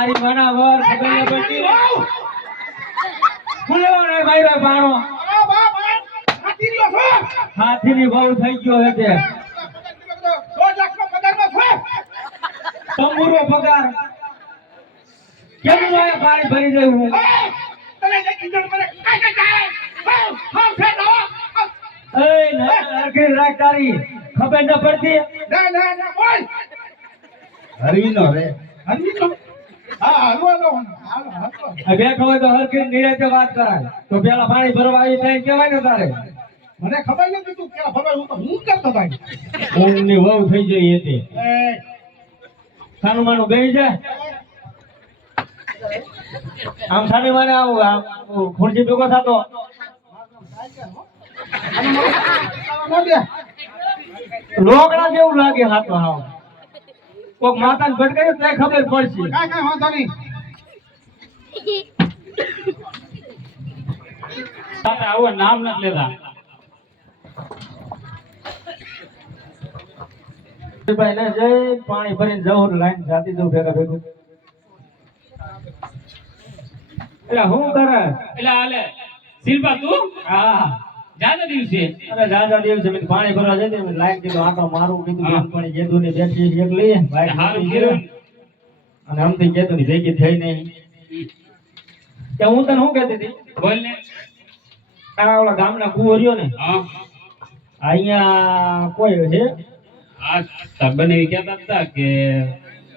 એ ખબર ન બહુ થઈ ગયો હે કે. તંબુરો પગાર. કેમ હોય પાણી ભરી દેવું રાખ તારી. ખબર ન પડતી હરવીનો રે આ બેઠો હોય તો હરકી નિરાતે વાત કરાય તો પેલા પાણી ભરવા આવી થાય કેવાય ને તારે મને ખબર નથી તું ક્યાં ખબર હું તો હું કરતો ભાઈ ઊંઘની વહુ થઈ ગઈ હતી સાનું માનું બેહી જાય આમ સાની માને આવું આમ ખુરશી ભેગો થતો લોકડા જેવું લાગે હાથ હાવ કોક માતાને ભટકાય તો ખબર પડશે. કાંઈ કાંઈ વાંધો નહીં. તારે આવું નામ નથી લેતા. ભાઈ ને જય પાણી ભરીને જવું લાઈન જાતી જવું ભેગા ભેગું. એટલે હું કરે? એટલે હાલે. શિલ્પા તું? હા. જાજા દિવસે? અરે જાજા દિવસે મેં પાણી ભરવા જઈ ને લાઈન કીધું આટો મારું કીધું પાણી જેદું ને બેઠી એક લઈએ બાઈક હારું કર્યું. અને આમથી કેતું ની ભેગી થઈ નહીં. કે હું તને શું કહેતી હતી? બોલ ને. આ ઓલા ગામના કુંવરિયો ને? હા. અહીંયા કોઈ છે? આ કહેતા હતા કે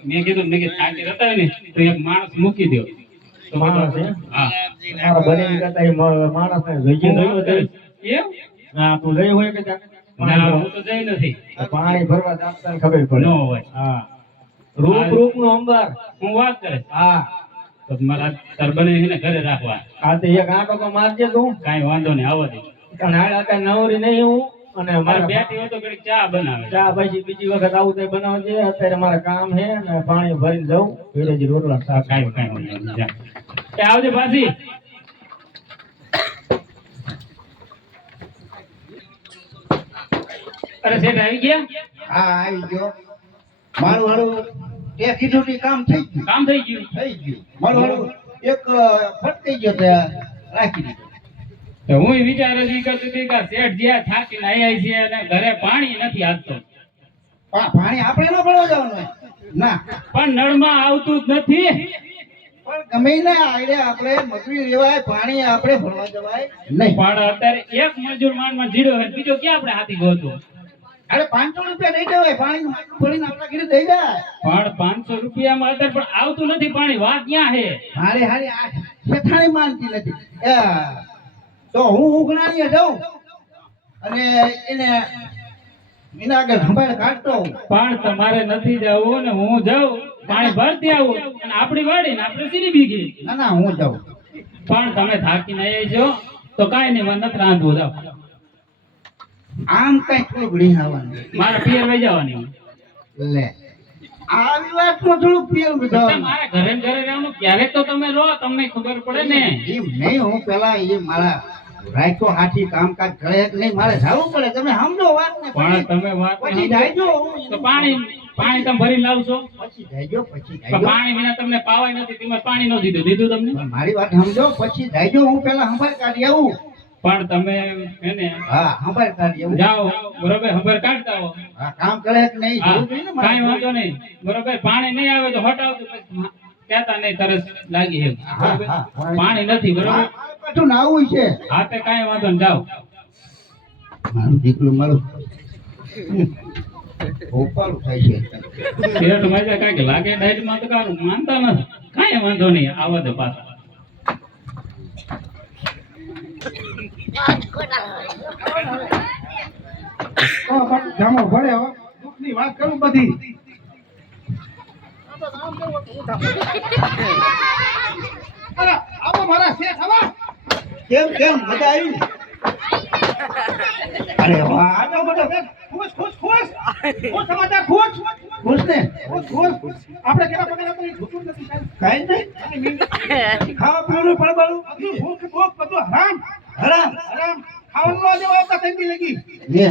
મેં કીધું મેં ને તો એક માણસ મૂકી દો માણસ છે? હા. મારા બનેવી કરતા એ મ- માણસને ભેગી થયો હતો. એમ? હા તું જઈ હોય કે ના હું તો જઈ નથી. પાણી ભરવા જાતા ખબર પડે. ન હોય. હા. રૂપ રૂપનું અંબર. હું વાત કરે. હા. તો મારા તરબને એને ઘરે રાખવા. આ તો એક આંટો તો મારજે તું. કાંઈ વાંધો નહીં આવો દે. હાડા નવરી નહીં હું. અને મારે હોય તો ઘડીક ચા બનાવે. ચા પછી બીજી વખત આવું તો બનાવજે. અત્યારે મારે કામ છે અને પાણી ભરી જવું ભીરેજી રોટલા શાક કાંઈ જા. આવજે પાછી. અરે શેઠ આવી ગયા? હા આવી ગયો. મારું હારું એ કીધું ની કામ થઈ ગયું. કામ થઈ ગયું? થઈ ગયું. મારું હારું એક ફટકી ગયો તે રાખી દીધો. તો હું વિચાર જ કરતો કે શેઠ જ્યાં થાકીને આવ્યા છે અને ઘરે પાણી નથી આવતો. પાણી આપણે ન પડવા જવાનું ના. પણ નળમાં આવતું જ નથી. પણ ગમે ને આડે આપણે મજૂરી લેવાય પાણી આપણે ભરવા જવાય નહીં. પણ અત્યારે એક મજૂર માણમાં જીડો હોય બીજો ક્યાં આપણે હાથી ગોતું અરે પાંચસો રૂપિયા દઈ દેવાય પાણી માટલું આપણા ઘરે દઈ જાય. પણ પાંચસો રૂપિયામાં અત્યારે પણ આવતું નથી પાણી. વાત ક્યાં છે? હારે હારે શેઠાણી માનતી નથી. તો હું ઉઘરાણીએ જાઉં અને એને સંભાળ કાઢતો પણ તમારે નથી જવું ને હું જાઉં. પાણી ભરતી આવું. અને આપણી વાડી ને આપણે સીધી બીગી ના ના હું જાઉં. પણ તમે થાકીને આવ્યા છો તો કાંઈ નહીં મને નથી રાંધવું. જાવ આમ કઈ થોડુંક રીહાવાનું મારે પિયર વહી જવાની લે. આવી વાતમાં થોડુંક પીએલ તો બધાવાનું મારે ઘરે ઘરે રહેવાનું ક્યારે તો તમે રહો તમને ખબર પડે ને. એમ નહીં હું પેલા એ મારા રાખ્યો હાથી કામકાજ કરે કે નહીં મારે જવું પડે. તમે સમજો વાત ને પણ તમે વાત પછી જાયજો. તો પાણી પાણી તમે ભરી લાવશો. પછી જાયજો પછી જાયજો. પાણી વિના તમને પાવાય નથી તમે પાણી ન દીધું. દીધું તમને? મારી વાત સમજો પછી જાયજો. હું પેલા સંભાળ કાઢી આવું. પણ તમે એને હા કાઢી જાઓ બરોબર ખબર કાઢતા હો હા કામ કરે કે નહીં? હા. કાંઈ વાંધો નહીં. બરોબર પાણી નહીં આવે તો હટાવજો પછી કહેતા નહીં તરસ લાગી એમ. હા? હા, પાણી- નથી બરોબર? પાછું નાવું છે. હાથે કાઈ વાંધો નહીં જાઓ. મારું દીકરું મારું ભોપાલું થાય છે. શેઠ મજા કાંઈક લાગે ડાયટમાં તો કાંઈ માનતા નથી. કાંઈ વાંધો નહીં આવો તો પાછા તો બાપુ જામો ખુશ ખુશ ખુશ ખુશ સમાચાર ખુશ ખુશ આપણે કેવા પગલા નહીં ખાવા પીવાનું ભૂખ બધું હરામ. હરામ. હરામ. ખાવાનું ન દેવા આવતા થઈ લગી. લે.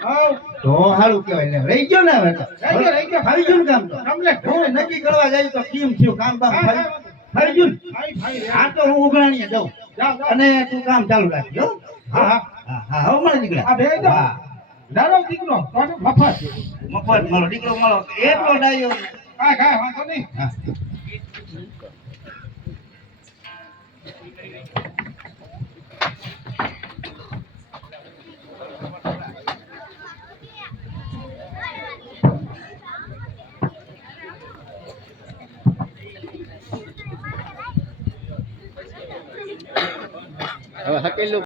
હવ. તો સારું કહેવાય. ને રહી ગયો ને હવે તો. રહી ગયો, રહી ગયો. ફરી ગયું ને કામ તો. રમલે હું નક્કી કરવા જાય તો કેમ થયું? કામ બામ હા, ફરી ફરી ગયું આ તો હું ઉઘરાણીએ જાઉં. અને તું કામ ચાલુ રાખજો હા. હા હા. હા હવે મળે દીકરા આ બે જાઓ. દીકરો મફત. મફત મળો દીકરો મળો. એટલો ડાયો કાંઈ કાંઈ વાંધો નહીં. હા. હવે હકેલું